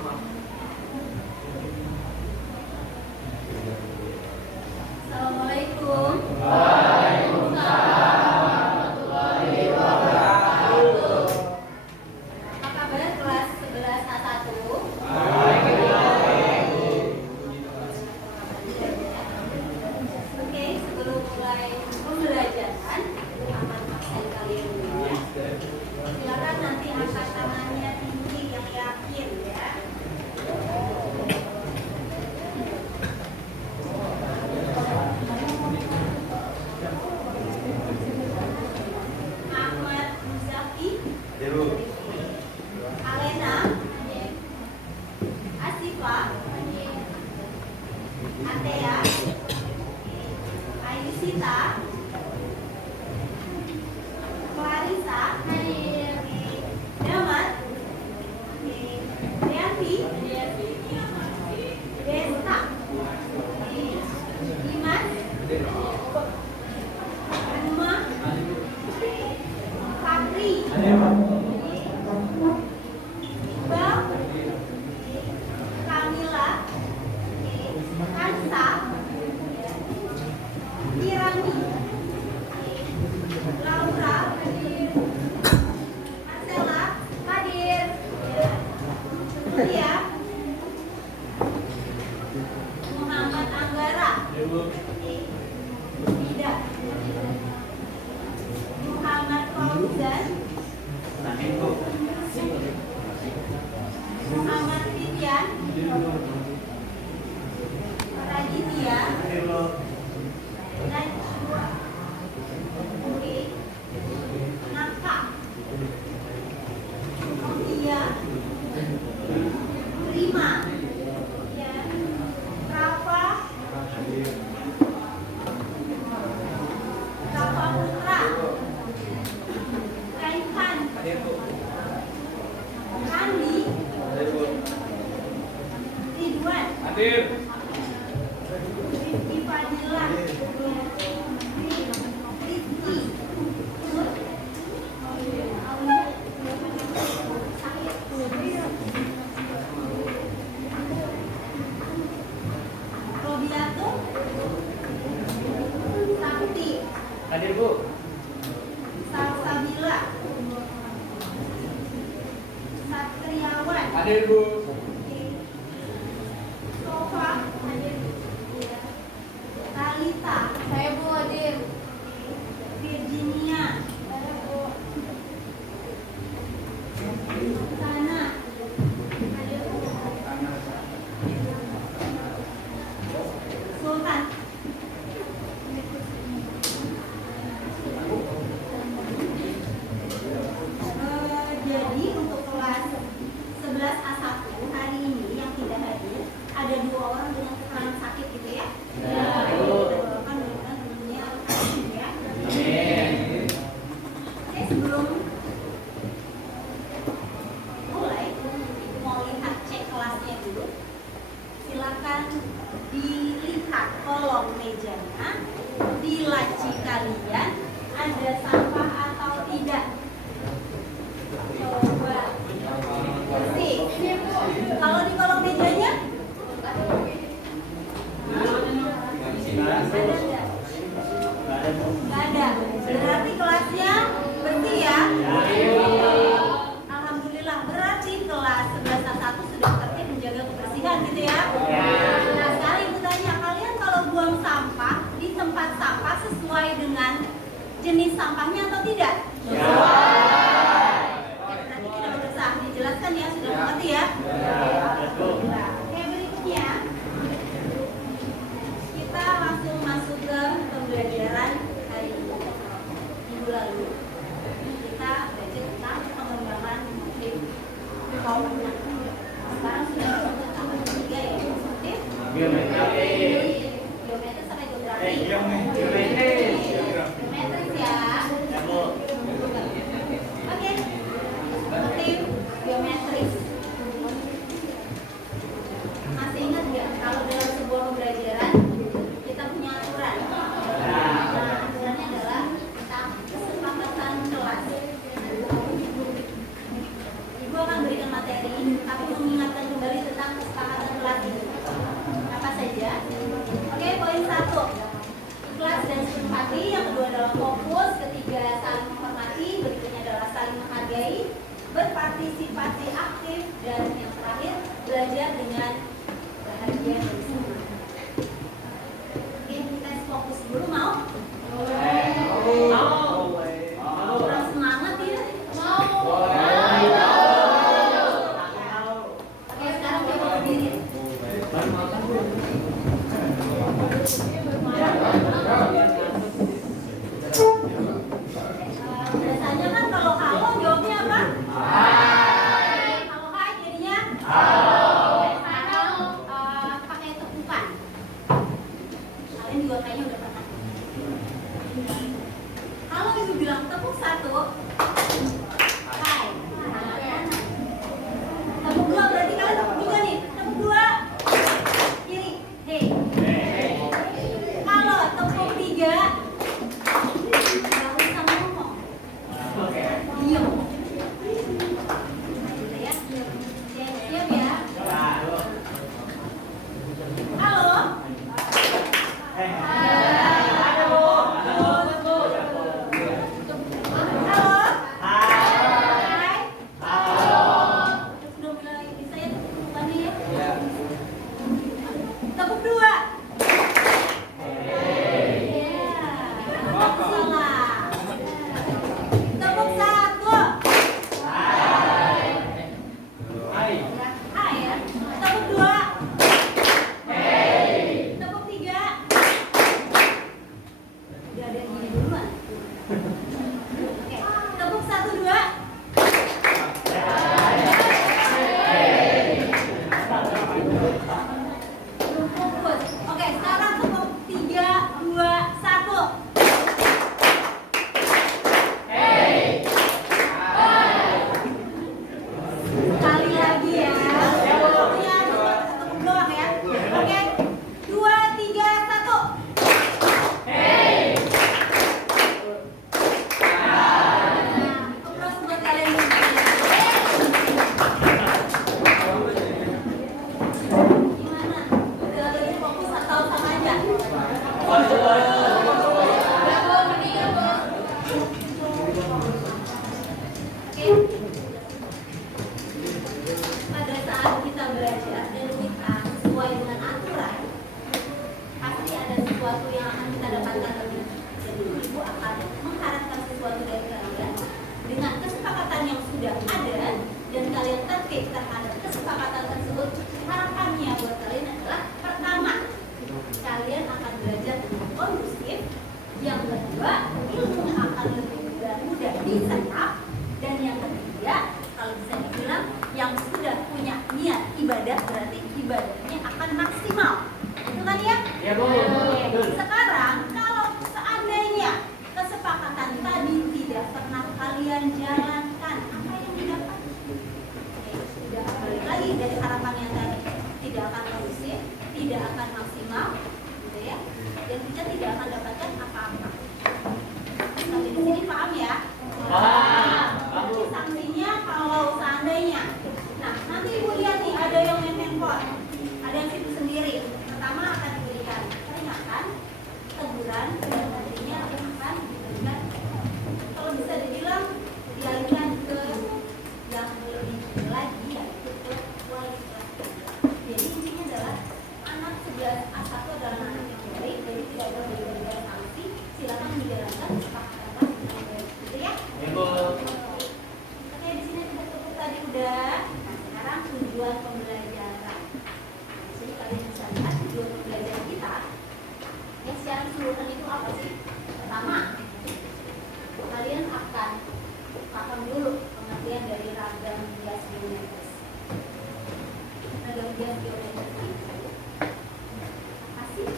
Assalamualaikum. Waalaikumsalam warahmatullahi wabarakatuh. Apa kabar kelas 11A1? Oke, sebelum mulai pembelajaran, aman absen kalian dulu. Silakan nanti angkat tangannya tinggi yang yakin ya. Ahmad Muzaki, Alena, Asifa, Atea, Ayusita, Clarissa, Damat, Deanti, Desta, Dimas, Ruma, Fakri, Iqbal, Kamila, Kansa, Irani, Laura, Marcella, hadir, Lia, Muhammad Anggara, Ida, Muhammad Fauzan, Muhammad Fitian, Raditya, Najwa, Naka, Novia, Rima, Rafa, Rafa Putra, Raihan, Kandi, Ridwan, Rifki Fadila, Rizky, Robiato, Sakti, Hadir Bu. Salsabila, Satriawan, Hadir Bu. Sofa, Talita, saya Bu hadir, Virginia, Sana, Sultan. Jadi untuk kelas 11A1 hari ini yang tidak hadir ada 2 orang dengan keterangan sakit gitu ya. Doakan mudah-mudahan teman-temannya hadir ya. Oke, sebelum mulai mau lihat cek kelasnya dulu. Silakan dilihat kolom mejanya, di laci kalian ada sampah atau tidak. Coba bersih. Kalau di kolom mejanya ada nggak? Nggak ada. Berarti kelasnya bersih ya? Alhamdulillah. Berarti kelas 11A1 sudah tertib menjaga kebersihan gitu ya? Nah sekarang ibu tanya, kalian kalau buang sampah di tempat sampah sesuai dengan jenis sampahnya atau tidak? Berarti tidak berusaha dijelaskan ya, sudah mengerti ya? Oke, berikutnya kita langsung masuk ke pembelajaran hari ini. Minggu lalu kita belajar tentang pengembangan motif kaum anak. Sekarang sudah masuk ke tahap ketiga yaitu motif geometris sampai geografi. Geometris ya. Oke, motif geometris. Masih ingat nggak kalau dalam sebuah pembelajaran kita punya aturan? Nah, aturannya adalah tentang kesepakatan kelas. Ibu akan berikan materi, tapi mengingatkan kembali berpartisipasi aktif, dan yang terakhir belajar dengan bahagia bersama. Oke, kita fokus dulu, mau? Kurang semangat ya? Oke, sekarang coba berdiri. Biasanya kan kalau halo jawabnya apa? Halo hai jadinya? Sekarang pakai tepukan. Kalian juga kayaknya udah pernah. Kalau ibu bilang tepuk satu, hai. Tepuk dua berarti kalian tepuk juga nih. Tepuk dua, kiri, hei. Kalau tepuk tiga, nggak usah ngomong. Diam. Ya. Siap ya. Halo. Halo. Hai. Sudah mulai bisa ya tepukannya ya. Tepuk dua. Tepuk salah. Tepuk satu. Hai ya. Tepuk dua. Tepuk tiga. Udah ada yang gini duluan. Oke. Tepuk satu dua. Fokus. Oke, sekarang tepuk tiga dua satu. Sekali lagi ya. Waktunya tepuk doang ya. Oke. Dua tiga satu. Aplaus buat kalian semua. Gimana? Udah lebih fokus atau sama aja? Oke. Pada saat kita belajar dan kita sesuai dengan aturan, pasti ada sesuatu yang akan kita dapatkan lebih. Jadi ibu akan mengharapkan sesuatu dari kalian dengan kesepakatan yang sudah ada dan kalian tertib terhadap kesepakatan tersebut. Harapannya buat kalian adalah pertama, kalian akan belajar dengan kondusif. Yang kedua, ilmu akan lebih mudah diserap. Dan yang ketiga, kalau bisa dibilang yang sudah punya niat ibadah berarti ibadahnya akan maksimal. Itu kan ya? Ya, Bu. Oke. Sekarang kalau seandainya kesepakatan tadi tidak pernah kalian jalankan, apa yang didapat? Oke, sudah balik lagi dari harapan yang tadi, tidak akan kondusif, tidak akan maksimal, gitu ya. Dan kita tidak akan dapatkan apa-apa. Sampai di sini paham ya? Paham, Bu. Sanksinya kalau seandainya. Nah, nanti ibu lihat nih ada yang main handphone, ada yang sibuk sendiri. Pertama akan diberikan peringatan, teguran, dan nantinya akan diberikan. Kalau bisa dibilang dialihkan ke yang lebih lagi, yaitu ke kualitas. Jadi intinya adalah anak 11A1 adalah anak yang baik, jadi tidak ada berikan sanksi. Silakan menjalankan kesepakatan dengan baik, gitu ya. Ya, Bu. Oke, di sini kita tutup tadi udah. Nah, sekarang tujuan pembelajaran. Di sini kalian bisa lihat tujuan pembelajaran kita. Ya, secara keseluruhan itu apa sih? Pertama, kalian akan paham dulu pengertian dari ragam bias geometris. Ragam bias geometris itu apa sih?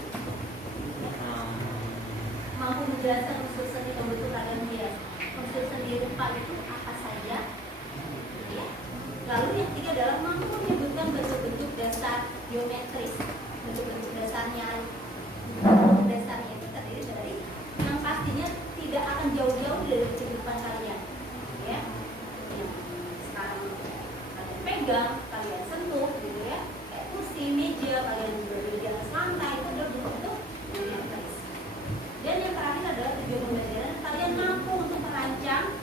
Mampu menjelaskan unsur seni pembentuk ragam bias. Unsur seni rupa itu apa saja? Ya. Lalu yang ketiga adalah mampu menyebutkan bentuk-bentuk dasar geometris. Bentuk-bentuk dasarnya itu terdiri dari yang pastinya tidak akan jauh-jauh dari kehidupan kalian. Ya. Yang sekarang kalian pegang, kalian sentuh gitu ya. Kayak kursi, meja, kalian berdiri di atas lantai itu adalah bentuk geometris. Dan yang terakhir adalah tujuan pembelajaran kalian mampu untuk merancang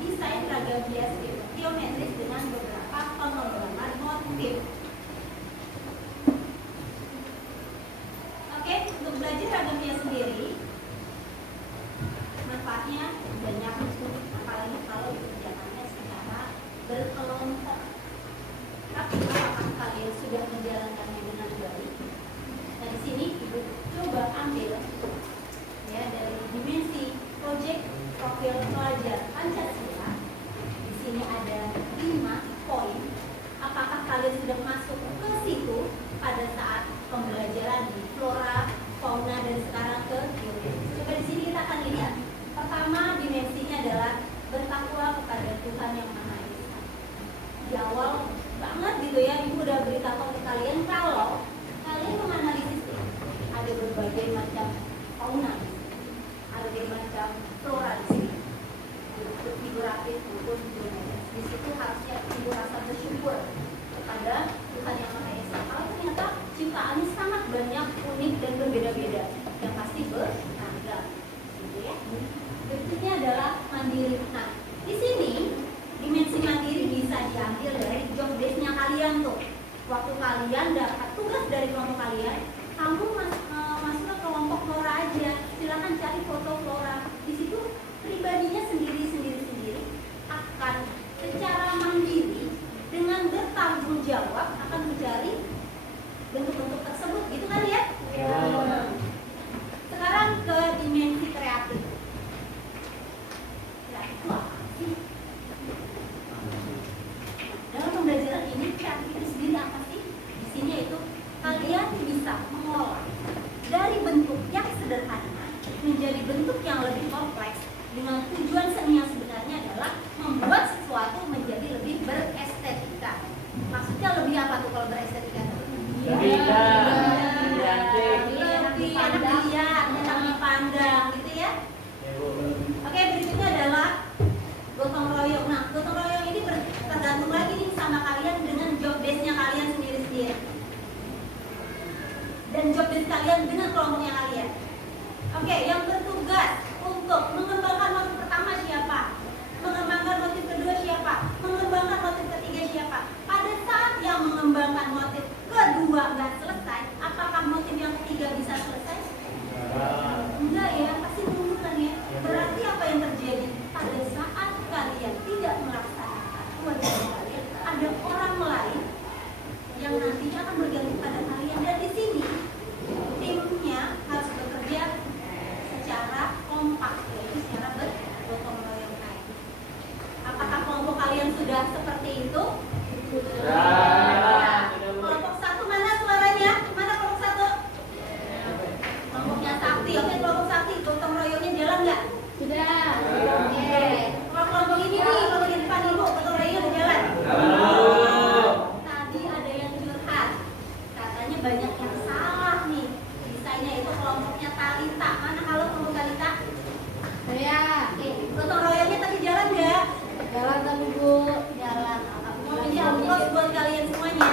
desain ragam bias geometris dengan pada saat pembelajaran di flora, fauna, dan sekarang ke geometri. Coba di sini kita akan lihat. Pertama, dimensinya adalah bertakwa kepada Tuhan Yang Maha Esa. Di awal banget gitu ya, Ibu udah beritahu ke kalian kalau kalian menganalisis ini, ada berbagai macam fauna, ada berbagai macam flora di sini, figuratif maupun geometris. Di situ harusnya Ibu rasa bersyukur kepada Tuhan Yang Maha Esa. Kalau ternyata ciptaannya sangat banyak, unik dan berbeda-beda, yang pasti beragam, gitu ya. Berikutnya adalah mandiri. Nah, di sini dimensi mandiri bisa diambil dari job desk-nya kalian tuh. Waktu kalian dapat tugas dari kelompok kalian, kamu masuk ke kelompok flora aja. Silakan cari foto flora. Di situ pribadinya sendiri akan secara mandiri dengan bertanggung jawab akan mencari bentuk-bentuk tersebut, gitu kan ya? Sekarang ke dimensi kreatif. Kreatif itu apa sih? Dalam pembelajaran ini kreatif itu sendiri apa sih? Di sini itu kalian bisa mengolah dari bentuk yang sederhana menjadi bentuk yang lebih kompleks dengan tujuan seni yang sebenarnya adalah membuat sesuatu menjadi lebih berestetika. Maksudnya lebih apa tuh kalau berestetika? Lebih enak dilihat, enak dipandang, gitu ya. Oke, berikutnya adalah gotong royong. Nah, gotong royong ini tergantung lagi nih sama kalian dengan job desk-nya kalian sendiri-sendiri. Dan job desk kalian dengan kelompoknya kalian. Oke, yang bertugas untuk mengembangkan motif pertama siapa? Mengembangkan motif kedua siapa? Mengembangkan motif ketiga siapa? Pada saat yang mengembangkan motif kedua nggak selesai, apakah motif yang ketiga bisa selesai? Enggak ya, pasti tunggu kan ya. Berarti apa yang terjadi? Pada saat kalian tidak melaksanakan kewajiban kalian, ada orang lain yang nantinya akan bergantung pada kalian. Dan di sini timnya harus bekerja secara kompak, yaitu secara bergotong royong. Apakah kelompok kalian sudah seperti itu? Kelompok satu mana suaranya? Mana kelompok satu? Kelompoknya Sakti. Oke, kelompok Sakti, gotong royongnya jalan nggak? Sudah. Oke. Kalau kelompok ini nih, kelompok di depan Ibu, gotong royongnya udah jalan? Tadi ada yang curhat, katanya banyak yang salah nih. Misalnya itu kelompoknya Talita. Mana kalau kelompok Talita? Saya. Oke, gotong royongnya tadi jalan nggak? Jalan tapi Bu. Jalan. Ini aplaus buat kalian semuanya.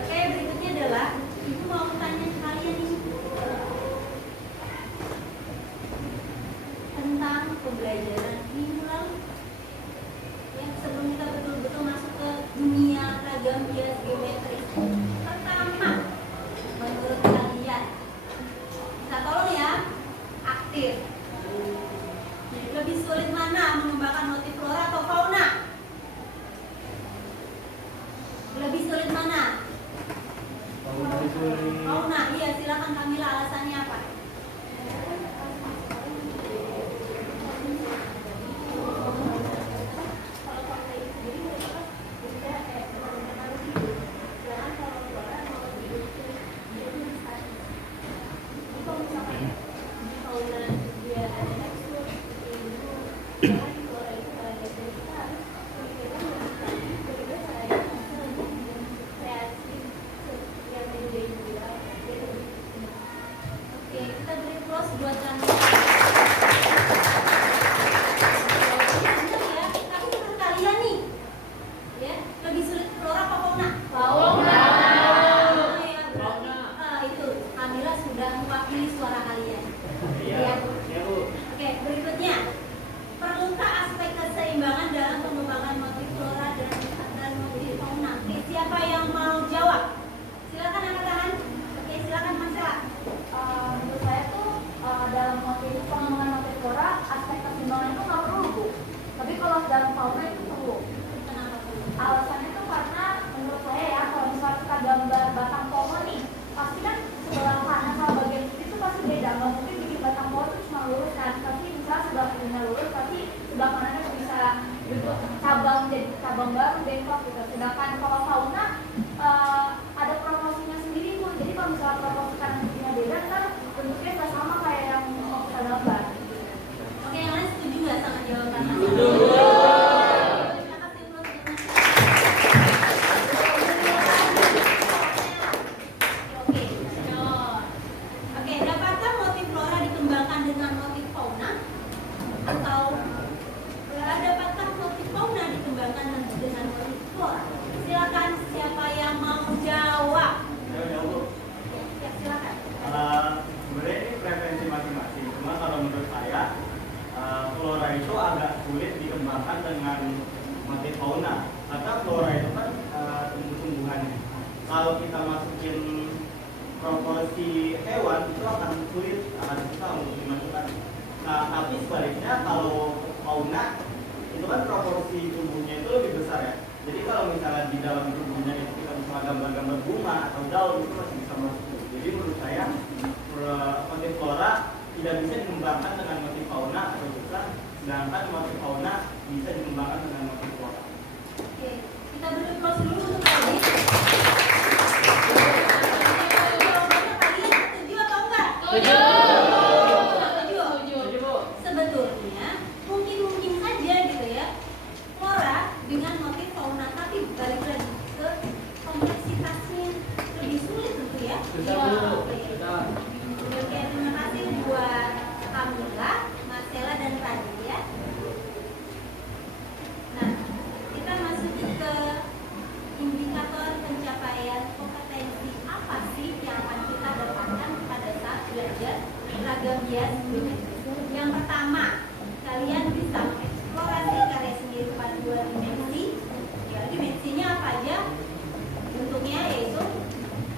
Oke, berikutnya adalah Ibu mau tanya kalian nih tentang pembelajaran minggu lalu. Ya, sebelum kita betul-betul masuk ke dunia ragam bias geometris. Pertama, menurut kalian, bisa tolong ya, aktif. Lebih sulit mana mengembangkan motif flora atau fauna? Lebih sulit mana? Fauna. Iya, silakan Kamila, alasannya apa? Oke, kita beri close buat kami. Ya, tapi menurut kalian nih, ya, lebih sulit flora apa fauna? Fauna. Ya, berarti itu Kamila sudah mewakili suara kalian. Iya, Bu. Oke, berikutnya, perlukah cabang baru Bengkok gitu. Sedangkan kalau fauna ada proporsinya sendiri Bu. Jadi kalau misalnya proporsi kanan-kirinya beda, ntar bentuknya nggak sama kayak yang mau kita gambar. Oke, yang lain setuju nggak sama jawaban Mas? Setuju. Terima kasih untuk Oke, oke, dapatkah motif flora dikembangkan dengan motif fauna? Atau dapatkah motif fauna dikembangkan dengan motif flora? Silakan siapa yang mau jawab? Ya, silakan. Sebenarnya ini preferensi masing-masing. Cuma kalau menurut saya, flora itu agak sulit dikembangkan dengan motif fauna. Karena flora itu kan tumbuh-tumbuhannya. Kalau kita masukin proporsi hewan itu akan sulit, akan susah untuk dimasukkan. Nah, tapi sebaliknya kalau fauna itu kan proporsi tubuhnya itu lebih besar ya. Jadi kalau misalnya di dalam tubuhnya itu kita bisa gambar-gambar bunga atau daun itu masih bisa masuk. Jadi menurut saya motif flora tidak bisa dikembangkan dengan motif fauna atau bisa, sedangkan motif fauna bisa dikembangkan dengan motif flora. Oke, kita beri close dulu untuk tadi. Jawabannya kalian setuju atau enggak? Setuju. Setuju. Setuju, Bu. Sebetulnya mungkin saja gitu ya, flora dengan motif fauna, tapi balik lagi ke kompleksitasnya lebih sulit tentu ya. Susah, Bu. Oke. Susah. Oke, terima kasih buat Kamila, Marcella dan Radit ya. Nah, kita masuk ke indikator pencapaian kompetensi apa sih yang akan kita dapatkan pada saat belajar ragam bias geometris. Yang pertama, kalian bisa mengeksplorasi karya sendiri pada 2 dimensi. Ya, dimensinya apa aja? Bentuknya yaitu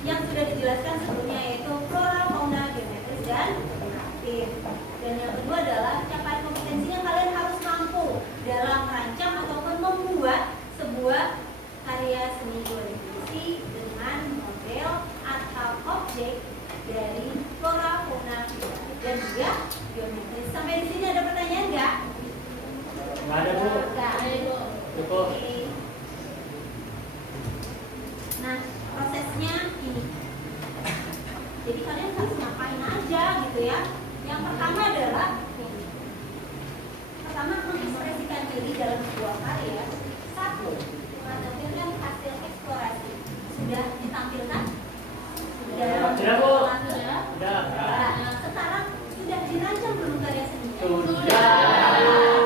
yang sudah dijelaskan sebelumnya, yaitu flora, fauna, geometris, dan aktif. Dan yang kedua adalah capaian kompetensinya kalian harus mampu dalam merancang ataupun membuat sebuah karya seni 2 dimensi dengan model atau objek dari flora, fauna, dan juga geometris. Sampai di sini ada pertanyaan nggak? Nggak ada, Bu. Nggak. Cukup. Oke. Nah, prosesnya ini. Jadi kalian harus ngapain aja gitu ya. Yang pertama adalah ini. Pertama, mengekspresikan diri dalam sebuah karya. 1. Menampilkan hasil eksplorasi. Sudah ditampilkan? Sudah, Bu. Sudah. Sudah. Nah, sekarang sudah dirancang belum karya seninya? Sudah.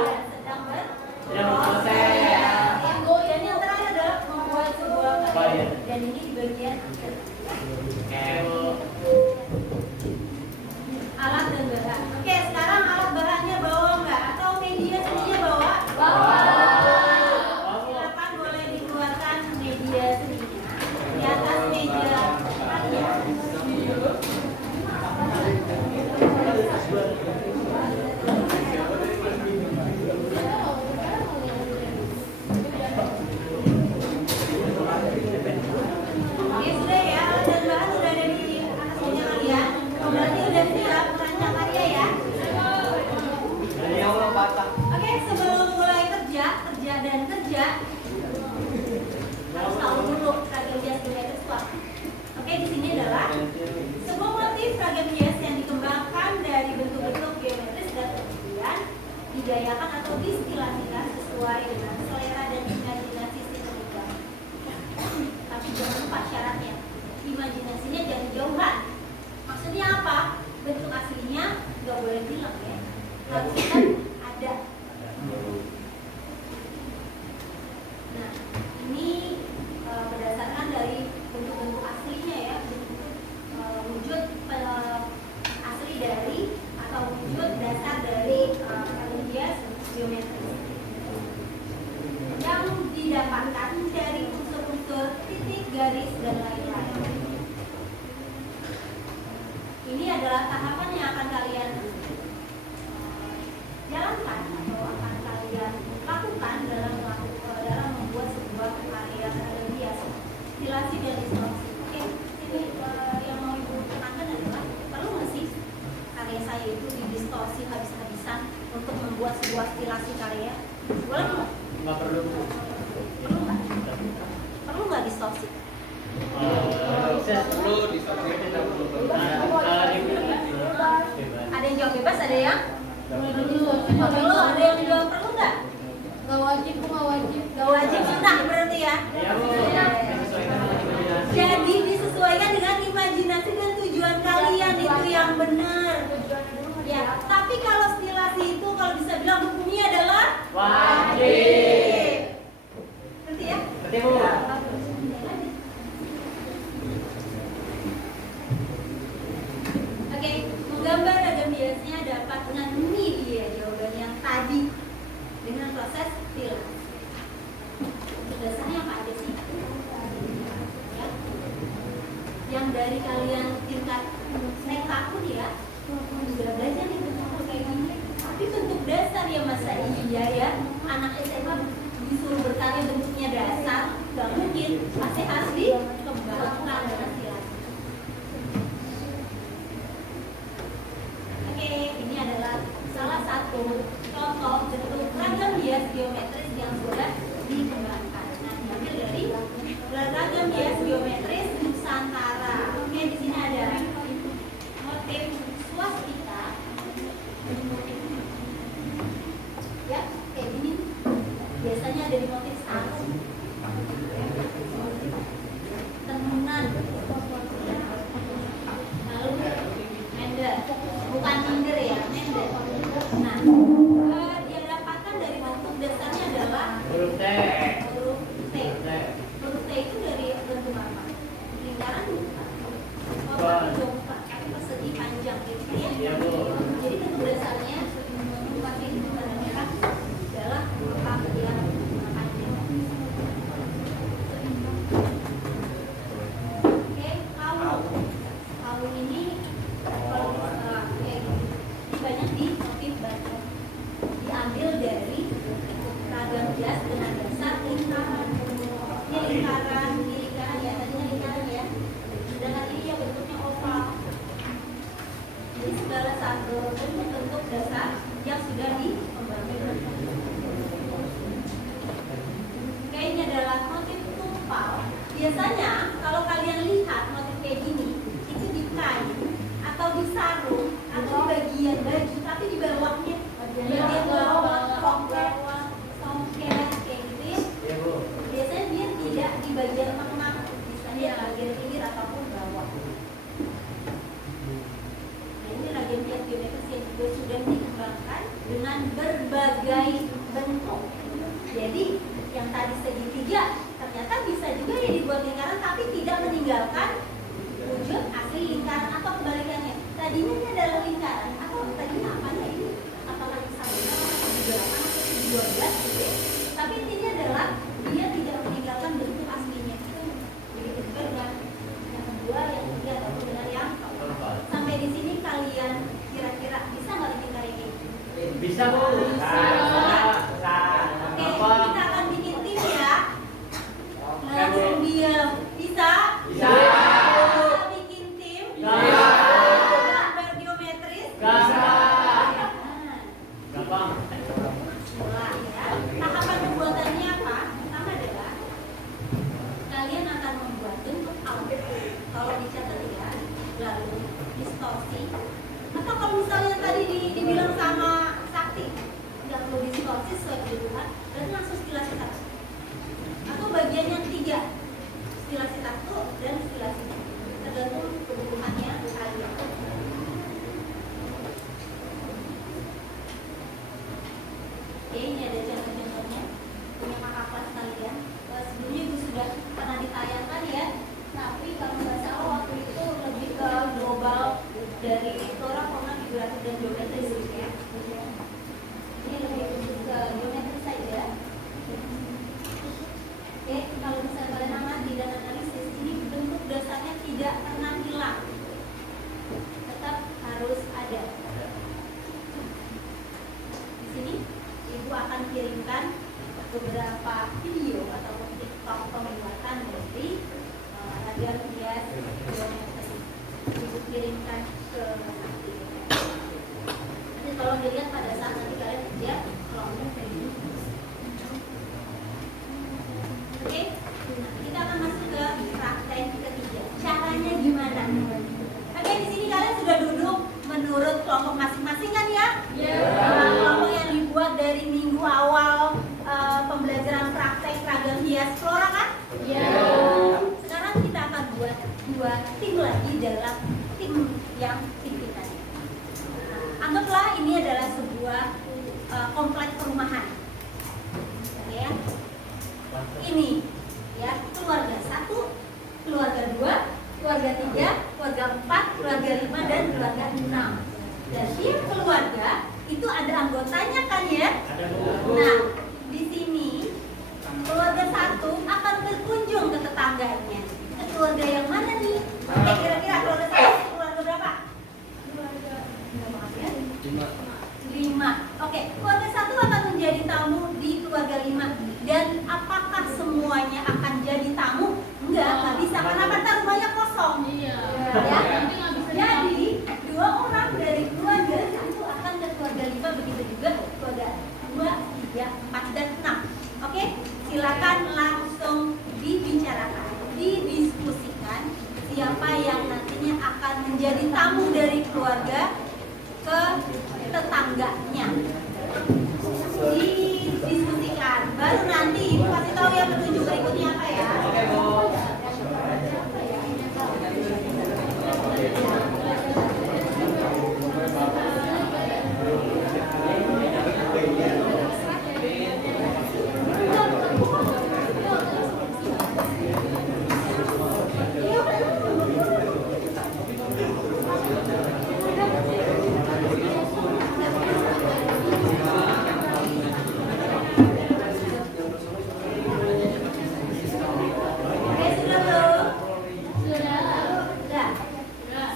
Dan sedang berproses. Dan yang terakhir adalah membuat sebuah karya. Dan ini di bagian akhir. Oke, Bu. Alat dan bahan. Oke, sekarang alat bahannya bawa nggak? Atau media seninya bawa? Bawa. Silakan boleh dikeluarkan media seninya di atas meja kalian. Oke, sudah ya, alat dan bahan sudah ada di atas meja kalian. Berarti udah siap merancang karya ya. Dari Allah patah. Oke, sebelum mulai kerja harus tahu dulu ragam bias geometris itu apa. Oke, di sini adalah sebuah motif ragam bias yang dikembangkan dari bentuk-bentuk geometris dan kemudian digayakan atau distilasikan sesuai dengan selera dan imajinasi si pemegang. Tapi jangan lupa syaratnya, imajinasinya jangan jauhan. Maksudnya apa? Bentuk aslinya nggak boleh hilang ya, harus tetap ada. Nah, ini berdasarkan dari bentuk-bentuk aslinya ya, bentuk wujud asli dari atau wujud dasar dari ragam bias geometris yang didapatkan dari unsur-unsur titik, garis, dan lain-lain. Ini adalah tahapan yang akan kalian jalankan atau akan kalian lakukan dalam membuat sebuah karya ragam bias, stilasi dan distorsi. Oke, ini yang mau ibu tekankan adalah perlu nggak sih karya saya itu didistorsi habis-habisan untuk membuat sebuah stilasi karya? Boleh nggak? Nggak perlu. Perlu Perlu nggak distorsi? Perlu distorsi tidak perlu. Ada yang jawab bebas, ada yang nggak perlu, ada yang jawab perlu nggak? Nggak wajib, nggak wajib. Nggak wajib, sunnah berarti ya. Iya Bu. Disesuaikan dengan imajinasi. Jadi disesuaikan dengan imajinasi dan tujuan kalian, itu yang benar. Ya, tapi kalau stilasi itu kalau bisa bilang hukumnya adalah Wajib. Ngerti ya? Ngerti Bu? Oke, menggambar ragam biasnya dapat dengan ini dia jawaban yang tadi dengan proses stilasi. Dasarnya apa aja sih? Ya. Yang dari kalian tingkat TK pun ya sudah belajar nih bentuk kayak gini. Tapi bentuk dasar ya masa iya ya anak SMA disuruh berkarya bentuknya dasar, nggak mungkin, pasti harus dikembangkan dengan stilasi. Oke, ini adalah salah satu contoh bentuk ragam hias geometris yang sudah dikembangkan. Nah, diambil dari ragam hias geometris Nusantara. Oke, di sini ada motif swastika. Ya, kayak gini. Biasanya ada di motif sarung. Tenunan. Lalu mender, bukan minder ya, mender. Nah, yang dapatkan dari bentuk dasarnya adalah Huruf T. huruf T. T. Huruf T itu dari bentuk apa? Lingkaran bukan? Bukan. Dongkrak, persegi panjang gitu ya. Iya Bu. Jadi bentuk dasarnya pakai warna merah adalah apa yang panjang. Oke, kawu ini kalau kayak gini, ini banyak di motif batu. Diambil dari ragam hias dengan dasar lingkaran. Ini lingkaran ya, tadinya lingkaran ya. Sedangkan ini ya bentuknya oval. Jadi segala satu bentuk dasar yang sudah dikembangkan. Oke, ini adalah motif tumpal. Biasanya kalau kalian lihat motif kayak gini, itu di kain atau di sarung atau di bagian baju, tapi di bawahnya bagian bawah songket kayak gitu ya. Iya Bu. Biasanya dia tidak di bagian tengah, misalnya bagian pinggir ataupun bawah. Nah, ini ragam hias geometris yang juga sudah dikembangkan dengan berbagai bentuk. Jadi yang tadi segitiga ternyata bisa juga ya dibuat lingkaran, tapi tidak meninggalkan wujud asli lingkaran atau kebalikannya. Tadinya ini adalah lingkaran atau tadinya apanya ini? Apakah misalnya 8 atau 12 gitu ya. Tapi intinya adalah dia tidak meninggalkan bentuk aslinya. Begitu juga dengan yang kedua, yang ketiga ataupun dengan yang keempat. Sampai di sini kalian kira-kira bisa nggak bikin kayak gini? Bisa Bu. Bisa. Bisa. Oke, Apa? kita akan bikin tim ya. Langsung diam. Bisa? Bisa. Kita bikin tim. Bisa. Gambar geometris. Gampang. Nah, Gampang. mulai ya. Tahapan pembuatannya apa? Pertama adalah kalian akan membuat bentuk output. Kalau dicatat ya, lalu distorsi. Atau kalau misalnya tadi dibilang sama Sakti, nggak perlu distorsi sesuai kebutuhan, berarti langsung stilasi satu. Atau bagian yang tiga, stilasi satu dan stilasi dua, tergantung kebutuhannya kalian. Oke, ini ada contoh-contohnya punya kakak kelas kalian. Sebelumnya itu sudah pernah ditayangkan ya, tapi kalau nggak salah waktu itu lebih ke global dari flora, fauna, figuratif dan geometris ya. Ini lebih khusus ke geometris saja. Oke, kalau misalnya kalian amati dan analisis, ini bentuk dasarnya tidak pernah hilang, tetap harus ada. Di sini ibu akan kirimkan beberapa video ataupun TikTok pembuatan dari ragam hias geometris. Ibu kirimkan ke Sakti. Nanti tolong dilihat pada saat nanti kalian kerja kelompok kayak gini. Oke, minggu awal pembelajaran praktek ragam hias flora kan? Iya. Sekarang kita akan buat dua tim lagi dalam tim yang tim kita. Anggaplah ini adalah sebuah kompleks perumahan. Oke ya. Ini ya, keluarga 1, keluarga 2, keluarga 3, keluarga 4, keluarga 5 dan keluarga 6. Dan tiap keluarga itu ada anggotanya kan ya? Nah, di sini keluarga 1 akan berkunjung ke tetangganya. Ke keluarga yang mana nih? Kira-kira keluarga 1 keluarga berapa? 5. Oke, keluarga 1 akan menjadi tamu di keluarga 5. Dan apakah semuanya akan jadi tamu? Enggak bisa karena kan rumahnya kosong. Iya. Ya. Nanti nggak bisa Jadi 2 orang dari keluarga 1 akan ke keluarga 5, begitu juga keluarga 2, 3, 4 dan 6. Oke, silakan langsung dibicarakan, didiskusikan siapa yang nantinya akan menjadi tamu dari keluarga ke tetangganya. Didiskusikan, baru nanti ibu kasih tahu ya petunjuk berikutnya apa ya. Oke, Bu. Oke, sudah belum? Sudah. Sudah. Sudah.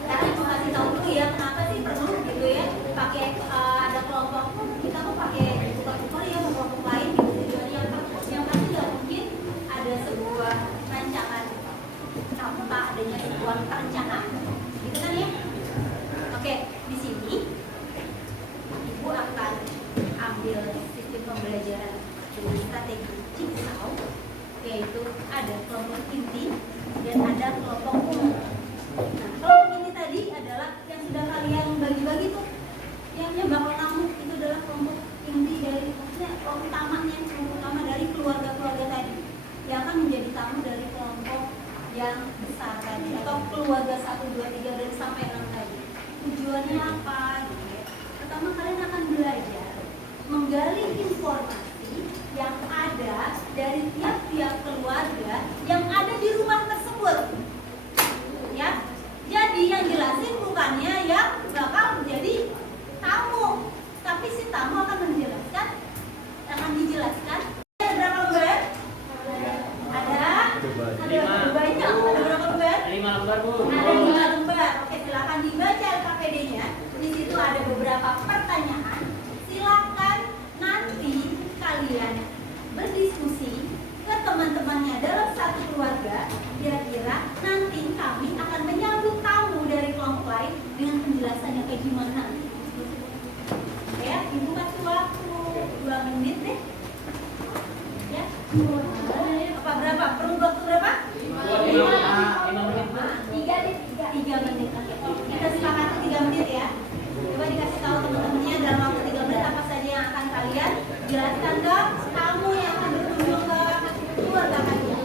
Sekarang mau kasih tahu dulu ya kenapa sih perlu gitu ya pakai ada kelompok kita tuh pakai tukar-tukar ya sama kelompok lain gitu tujuannya apa? Yang pasti nggak mungkin ada sebuah rancangan tanpa adanya sebuah perencanaan, gitu kan ya? Oke, di sini ibu akan ambil sistem pembelajaran dengan strategi jigsaw, yaitu ada kelompok inti dan ada kelompok umum. Nah, kelompok ini tadi adalah yang sudah kalian bagi-bagi tuh, yang bakal tamu itu adalah kelompok inti dari maksudnya kelompok utama dari keluarga-keluarga tadi yang akan menjadi tamu dari kelompok yang besar tadi atau keluarga 1, 2, 3 dan sampai 6 tadi. Tujuannya apa? Gitu ya. Pertama kalian akan belajar menggali informasi yang ada dari tiap-tiap keluarga yang ada di rumah tersebut. Ya, jadi yang jelasin bukannya yang bakal menjadi tamu, tapi si tamu akan dijelaskan. Ada berapa lembar? Ada banyak. Ada berapa lembar? 5 lembar, Bu. Ada 5 lembar. Oke, silakan dibaca LKPD-nya. Di situ ada beberapa pertanyaan. Silakan nanti kalian berdiskusi ke teman-temannya dalam satu keluarga. Kira-kira nanti kami akan menyambut tamu dari kelompok lain dengan penjelasannya kayak gimana. Ya, ibu kasih waktu 2 menit deh. Ya, apa berapa? Perlu waktu berapa? 5 menit, Bu. 3 menit. Oke. Kita sepakati 3 menit ya. Coba dikasih tahu teman-temannya dalam waktu 3 menit apa saja yang akan kalian jelaskan ke tamu yang akan berkunjung ke keluarga kalian.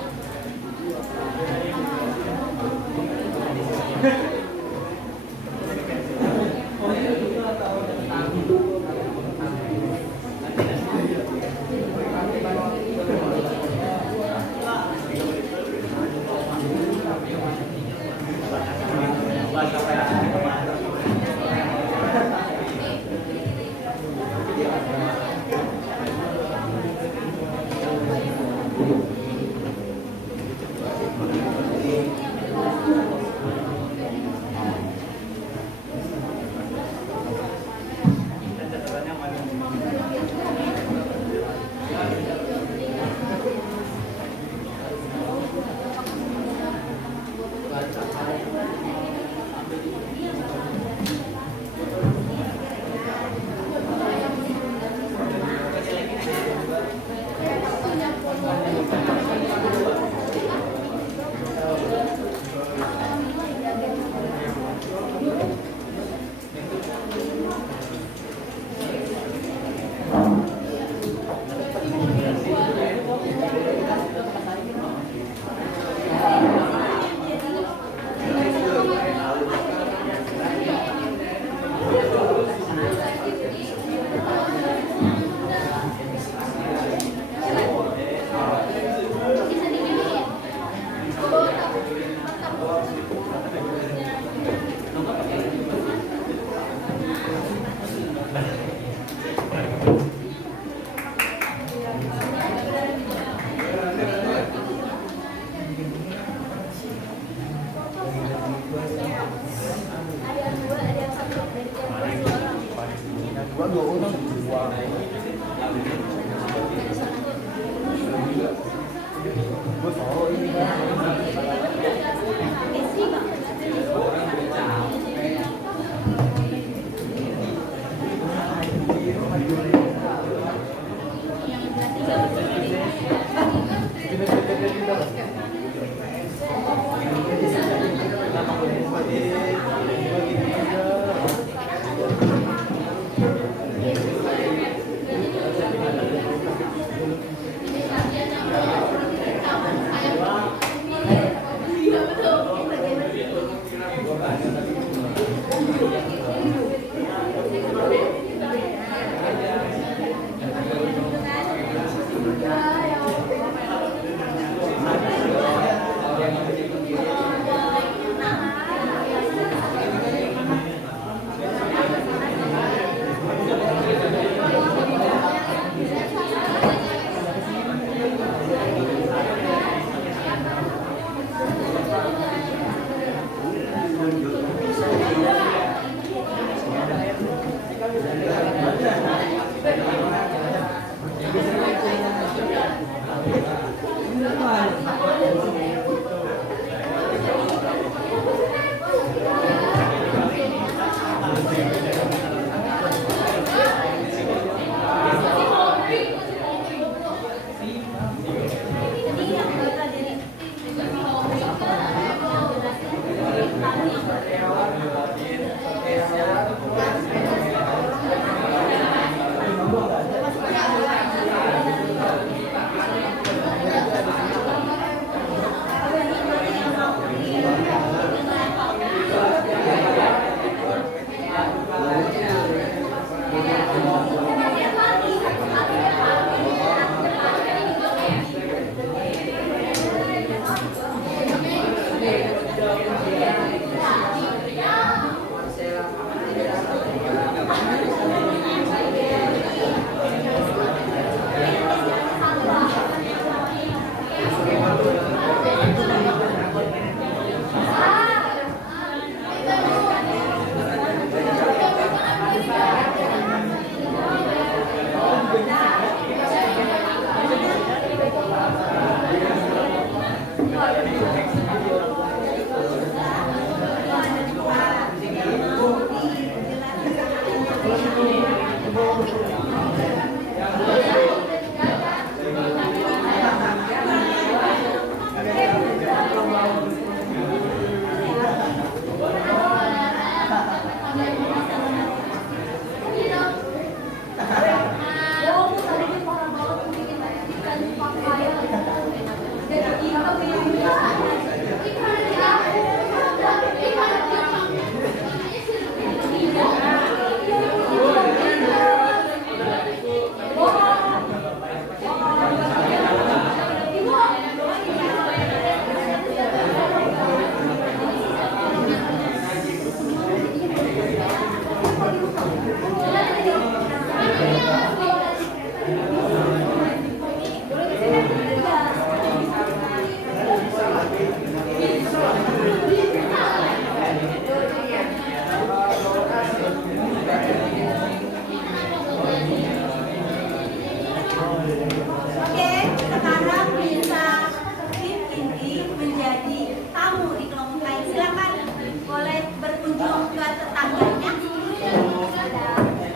Oke, sekarang bisa Tim Indi menjadi tamu di kelompok lain. Silakan boleh berkunjung ke tetangganya.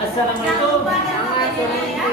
Assalamualaikum. Jangan lupa dengan mobilnya ya.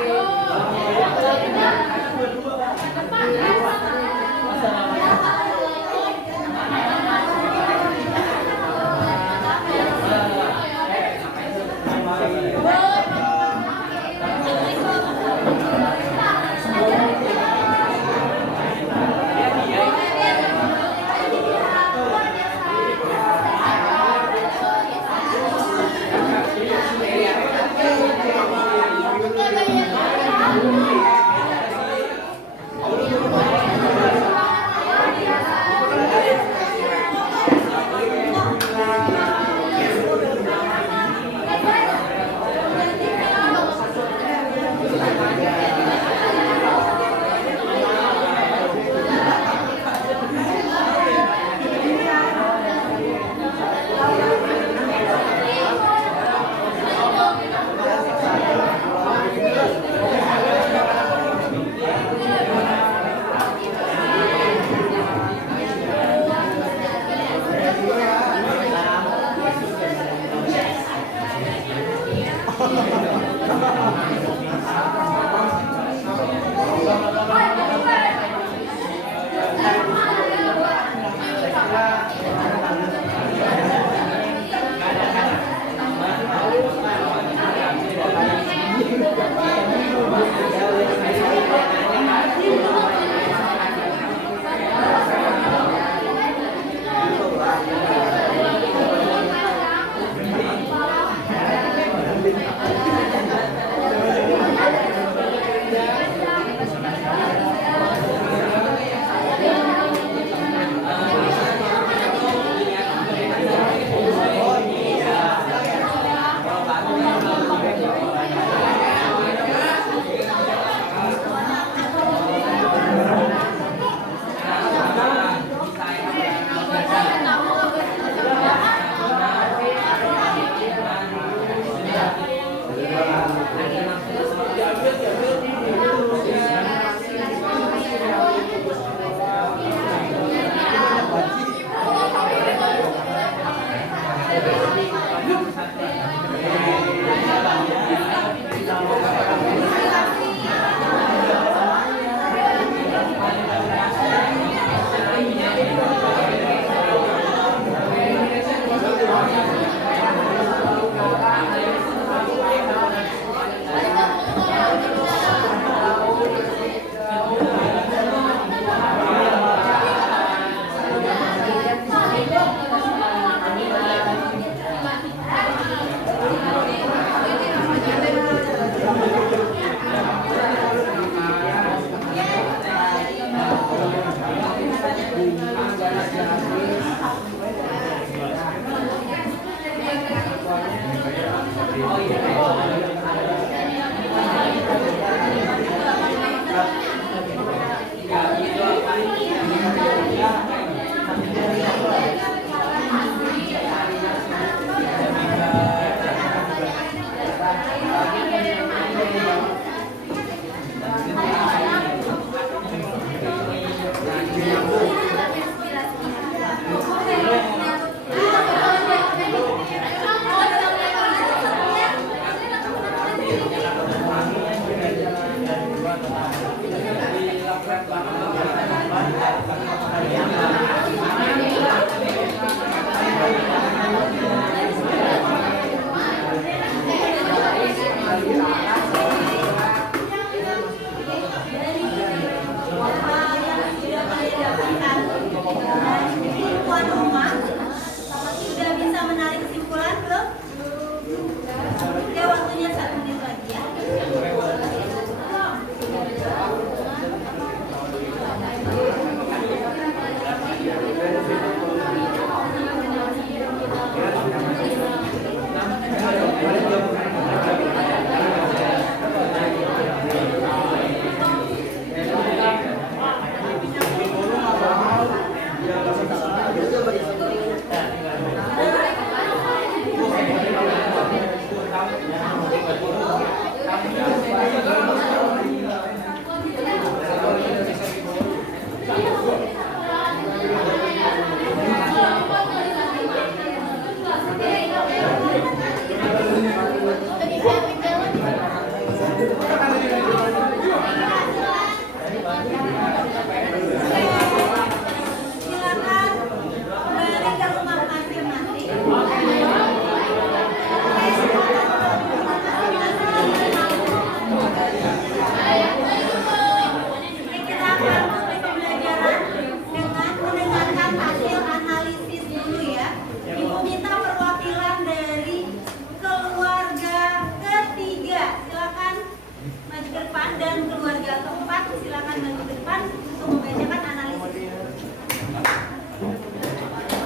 yang keempat, silakan maju ke depan untuk membacakan analisis.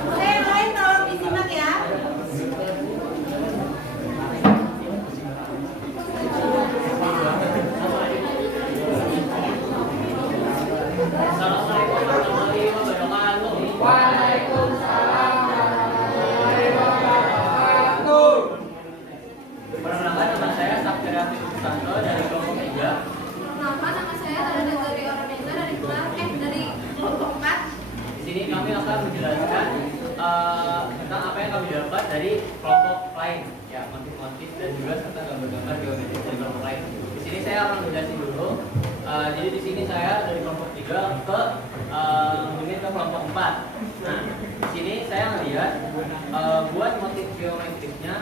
Oke, yang lain tolong disimak ya. Assalamualaikum warahmatullahi wabarakatuh. Waalaikumsalam warahmatullahi wabarakatuh. Perkenalkan, nama saya Saktira Susanto dari kelompok 3. Perkenalkan, nama saya Rada dari Oroneza dari kelompok 4. Di sini kami akan menjelaskan tentang apa yang kami dapat dari kelompok lain, ya, motif-motif dan juga serta gambar-gambar geometris dari kelompok lain. Di sini saya akan menjelaskan dulu. Jadi di sini saya dari kelompok 3 ke kelompok 4. Nah, di sini saya melihat buat motif geometrisnya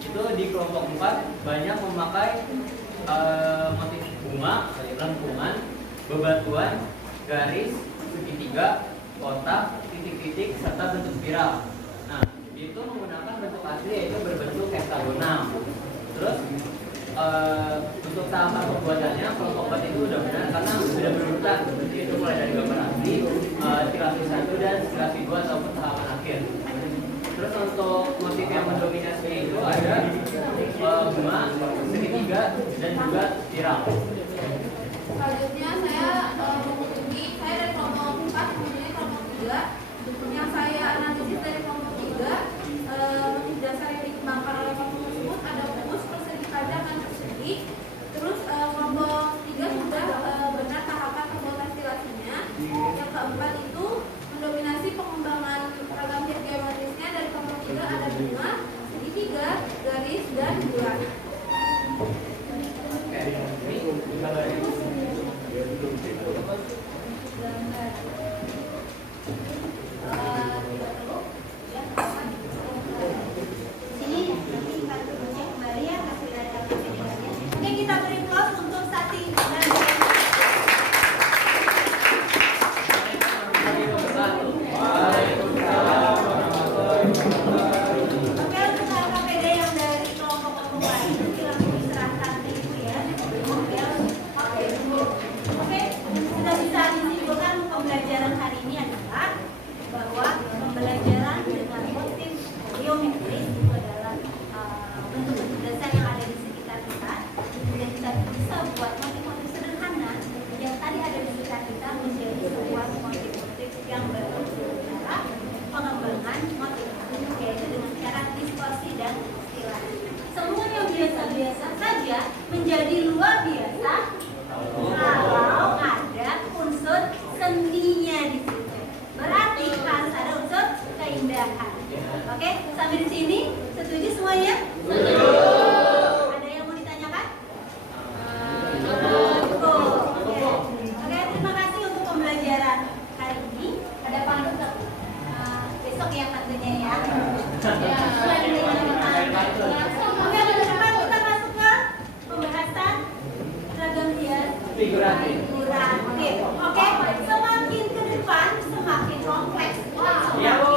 itu di kelompok 4 banyak memakai motif bunga, lengkungan, bebatuan, garis, segitiga, kotak, titik-titik, serta bentuk spiral. Nah, itu menggunakan bentuk asli yaitu berbentuk heksagonal. Terus untuk tahapan pembuatannya kelompok 4 itu udah benar karena sudah berurutan, seperti itu mulai dari gambar asli, stilasi 1 dan stilasi 2 ataupun tahapan akhir. Terus untuk motif yang mendominasi itu ada bunga, segitiga, dan juga spiral. Selanjutnya saya mengunjungi, saya dari kelompok 4 mengunjungi kelompok 3. Yang saya analisis dari kelompok 3, motif dasar yang dikembangkan oleh kelompok tersebut ada kubus, persegi panjang, dan persegi. Terus kelompok 3 sudah benar tahapan pembuatan stilasinya. Yang keempat itu mendominasi pengembangan ragam geometrisnya dari kelompok 3 ada bunga, segitiga, garis, dan bulan. Oke, ini gambarnya. Sini nanti kita cek kembali ya hasil dari aplikasinya. Oke, kita beri close untuk Sakti dan Oke, untuk KPD yang dari kelompok lain itu langsung diserahkan ke ibu ya. Oke, sudah bisa disimpulkan pembelajaran hari ini adalah bahwa pembelajaran dengan motif geometris itu adalah bentuk-bentuk dasar yang ada di sekitar kita. Kemudian kita bisa buat motif-motif sederhana yang tadi ada di sekitar kita menjadi sebuah motif-motif yang berbicara pengembangan motif yaitu dengan cara distorsi dan stilasi. Semua yang biasa-biasa saja menjadi luar biasa kalau ada unsur seninya di situ. Berarti harus ada unsur keindahan. Oke, sampai di sini setuju semuanya? Setuju. Ada yang mau ditanyakan? Oke, terima kasih untuk pembelajaran hari ini. Ada pantun nggak? Besok ya pantunnya ya. Oke, minggu depan kita masuk ke pembahasan ragam hias Figuratif. figuratif. Oke, semakin ke depan semakin kompleks. Iya, Bu.